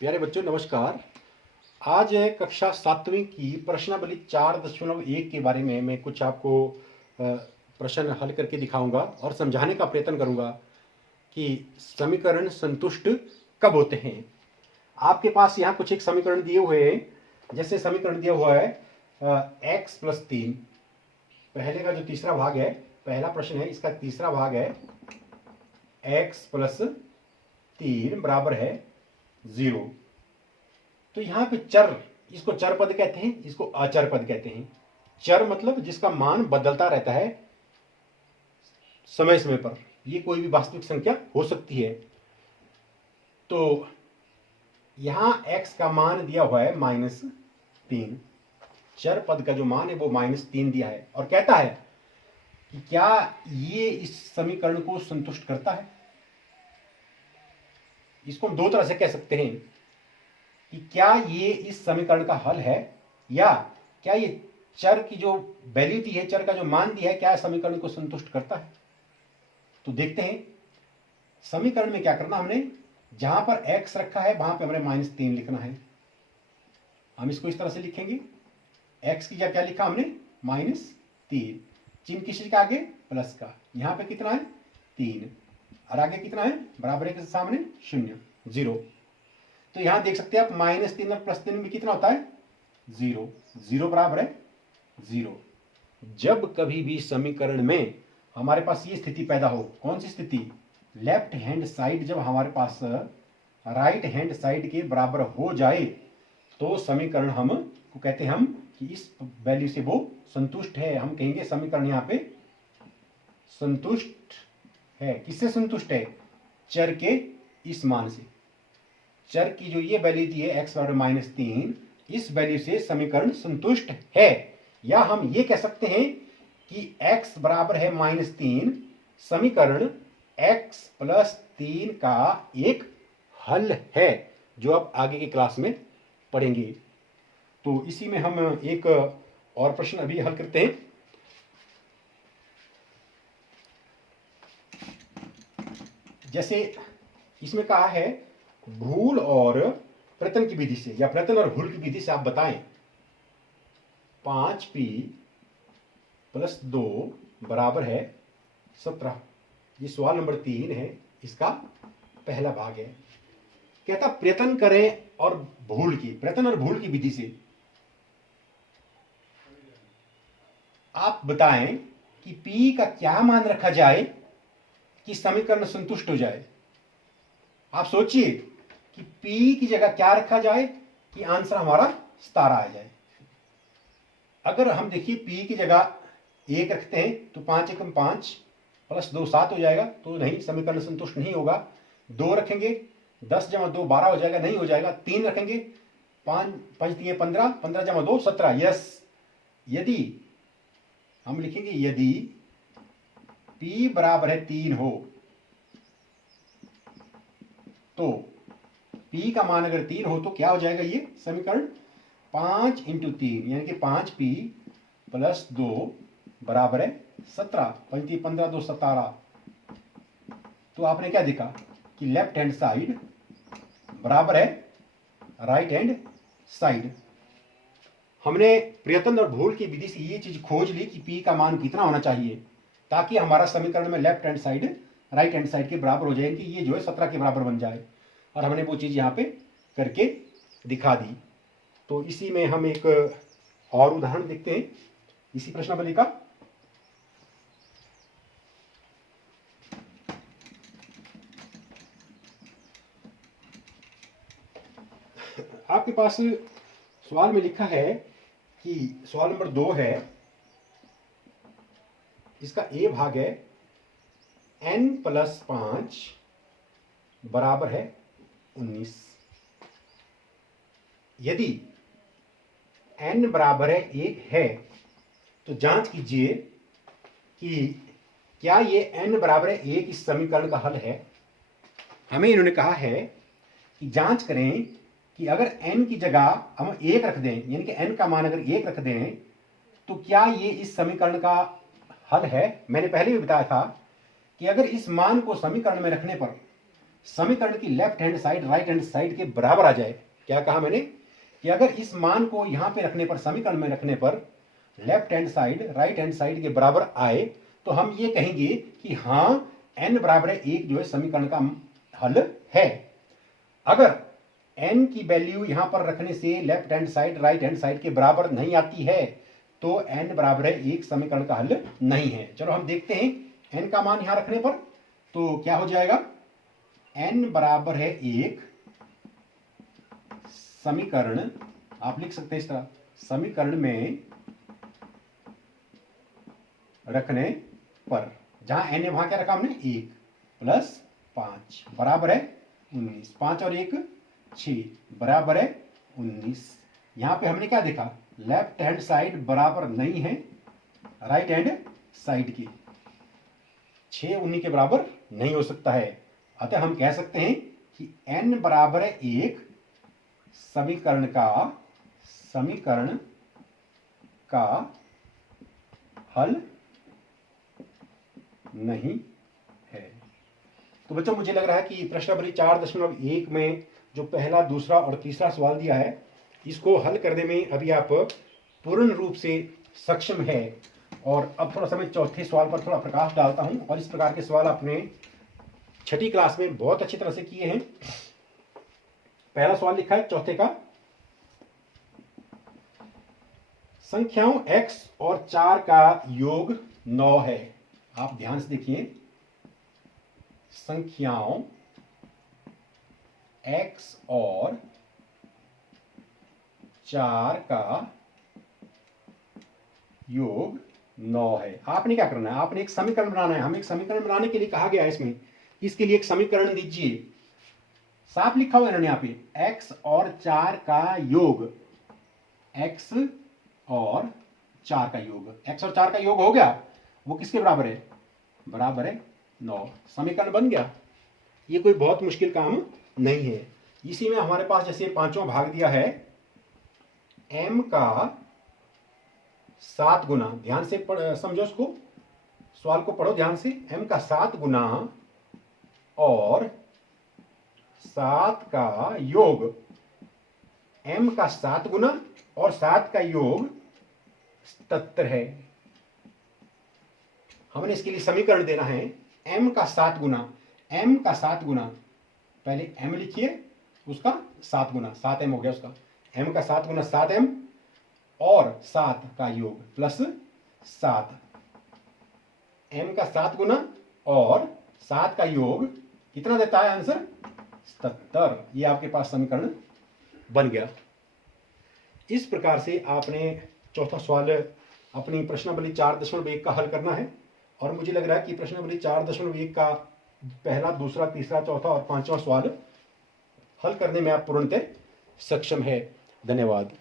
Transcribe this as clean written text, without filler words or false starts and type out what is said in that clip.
प्यारे बच्चों नमस्कार। आज है कक्षा 7वीं की प्रश्नावली 4.1 के बारे में मैं कुछ आपको प्रश्न हल करके दिखाऊंगा और समझाने का प्रयत्न करूंगा कि समीकरण संतुष्ट कब होते हैं। आपके पास यहाँ कुछ एक समीकरण दिए हुए हैं। जैसे समीकरण दिया हुआ है x + 3। पहले का जो तीसरा भाग है, पहला प्रश्न है, इसका तीसरा भाग है x + 3 बराबर है 0। तो यहाँ पे चर, इसको चर पद कहते हैं, इसको अचर पद कहते हैं। चर मतलब जिसका मान बदलता रहता है समय समय पर, ये कोई भी वास्तविक संख्या हो सकती है। तो यहाँ x का मान दिया हुआ है -3। चर पद का जो मान है वो -3 दिया है और कहता है कि क्या ये इस समीकरण को संतुष्ट करता है। इसको हम दो तरह से कह सकते हैं कि क्या ये इस समीकरण का हल है या क्या ये चर की जो वैल्यू दी है, चर का जो मान दिया है, क्या समीकरण को संतुष्ट करता है। तो देखते हैं समीकरण में क्या करना। हमने जहां पर x रखा है वहां पे हमने -3 लिखना है। हम इसको इस तरह से लिखेंगे, x की जगह क्या लिखा हमने -3, चिन्ह किस चीज का आगे प्लस का, यहां पे कितना है 3 और आगे कितना है बराबर के सामने 0। तो यहां देख सकते हैं आप -3 और +3 में कितना होता है 0 बराबर है 0। जब कभी भी समीकरण में हमारे पास ये स्थिति पैदा हो, कौन सी स्थिति, लेफ्ट हैंड साइड जब हमारे पास राइट हैंड साइड के बराबर हो जाए तो समीकरण हम को कहते हैं हम कि इस वैल्यू से वो संतुष्ट है। हम कहेंगे समीकरण यहाँ पे संतुष्ट है। किससे संतुष्ट है, चर के इस मान से। चर की जो ये वैल्यू दी है x बराबर -3, इस वैल्यू से समीकरण संतुष्ट है। या हम ये कह सकते हैं कि x बराबर है -3 समीकरण x + 3 का एक हल है, जो अब आगे की क्लास में पढ़ेंगे। तो इसी में हम एक और प्रश्न अभी हल करते हैं। जैसे इसमें कहा है भूल और प्रयत्न की विधि से या प्रयत्न और भूल की विधि से आप बताएं 5p + 2 बराबर है 17। ये सवाल नंबर 3 है, इसका पहला भाग है। कहता प्रयत्न करें और भूल की, प्रयत्न और भूल की विधि से आप बताएं कि p का क्या मान रखा जाए कि समीकरण संतुष्ट हो जाए। आप सोचिए कि p की जगह क्या रखा जाए कि आंसर हमारा 17 आ जाए। अगर हम देखिए p की जगह 1 रखते हैं तो 5 × 5 + 2 7 हो जाएगा, तो नहीं, समीकरण संतुष्ट नहीं होगा। 2 रखेंगे 10 + 2 12 हो जाएगा, नहीं हो जाएगा। 3 रखेंगे 5 5 × 3 15 15 + 2 17। यस, यदि हम लिखेंगे यदि p बराबर है 3 हो तो p का मान अगर 3 हो तो क्या हो जाएगा ये समीकरण 5 × 3 यानी कि 5p + 2 बराबर है 17। 5 × 3 15 2 17। तो आपने क्या देखा कि लेफ्ट हैंड साइड बराबर है राइट हैंड साइड। हमने प्रयत्न और भूल की विधि से ये चीज खोज ली कि p का मान कितना होना चाहिए ताकि हमारा समीकरण में left hand side right hand side के बराबर हो जाए, कि ये जो है 17 के बराबर बन जाए। और हमने वो चीज यहाँ पे करके दिखा दी। तो इसी में हम एक और उदाहरण देखते हैं इसी प्रश्नावली का। आपके पास सवाल में लिखा है कि सवाल नंबर 2 है, इसका ए भाग है n + 5 बराबर है 19। यदि n बराबर है 1 है तो जांच कीजिए कि क्या ये n बराबर है 1 इस समीकरण का हल है। हमें इन्होंने कहा है कि जांच करें कि अगर n की जगह हम 1 रख दें, यानी कि n का मान अगर 1 रख दें तो क्या ये इस समीकरण का हल है। मैंने पहले भी बताया था कि अगर इस मान को समीकरण में रखने पर समीकरण की left hand side right hand side के बराबर आ जाए। क्या कहा मैंने कि अगर इस मान को यहां पे रखने पर, समीकरण में रखने पर left hand side right hand side के बराबर आए तो हम ये कहेंगे कि हाँ n बराबर 1 जो है समीकरण का हल है। अगर n की वैल्यू यहां पर रखने से left hand side right hand side के बराबर नहीं आती है तो n बराबर 1 समीकरण का हल नहीं है। चलो हम देखते हैं n का मान यहां रखने पर तो क्या हो जाएगा, n बराबर है 1 समीकरण, आप लिख सकते हैं इस तरह, समीकरण में रखने पर, जहां n है वहां क्या रखा हमने 1 प्लस 5 बराबर है 19, 5 और 1 6 बराबर है 19। यहां पे हमने क्या देखा, लेफ्ट हैंड साइड बराबर नहीं है राइट हैंड साइड की, 6 19 के बराबर नहीं हो सकता है। अतः हम कह सकते हैं कि n बराबर है 1 समीकरण का हल नहीं है। तो बच्चों मुझे लग रहा है कि प्रश्नावली 4.1 में जो पहला दूसरा और तीसरा सवाल दिया है इसको हल करने में अभी आप पूर्ण रूप से सक्षम है। और अब थोड़ा सा मैं चौथे सवाल पर थोड़ा प्रकाश डालता हूं। और इस प्रकार के सवाल आपने छठी क्लास में बहुत अच्छी तरह से किए हैं। पहला सवाल लिखा है चौथे का, संख्याओं x और 4 का योग 9 है। आप ध्यान से देखिए, संख्याओं x और 4 का योग 9 है। आपने क्या करना है, आपने एक समीकरण बनाना है। हमें एक समीकरण बनाने के लिए कहा गया है इसमें, इसके लिए एक समीकरण दीजिए। साफ लिखा हुआ है इन्होंने यहाँ पे x और 4 का योग, x और 4 का योग, x और 4 का योग हो गया, वो किसके बराबर है, बराबर है 9। समीकरण बन गया। ये कोई बहुत मुश्किल काम नहीं है। इसी में हमारे पास जैसे पांचवा भाग दिया है, m का 7 गुना, ध्यान से समझो इसको, सवाल को पढ़ो ध्यान से, m का 7 गुना और 7 का योग, m का 7 गुना और 7 का योग 77 है। हमने इसके लिए समीकरण देना है, m का 7 गुना, m का 7 गुना, पहले m लिखिए, उसका 7 गुना, 7m हो गया उसका, m का 7 गुना 7m और 7 का योग प्लस 7, m का 7 गुना और 7 का योग कितना देता है आंसर, 77। ये आपके पास समीकरण बन गया। इस प्रकार से आपने चौथा सवाल अपनी प्रश्नावली 4.1 का हल करना है। और मुझे लग रहा है कि प्रश्नावली 4.1 का पहला दूसरा तीसरा चौथा और पांचवा सवाल हल करने में आप पूर्णतः सक्षम है। धन्यवाद।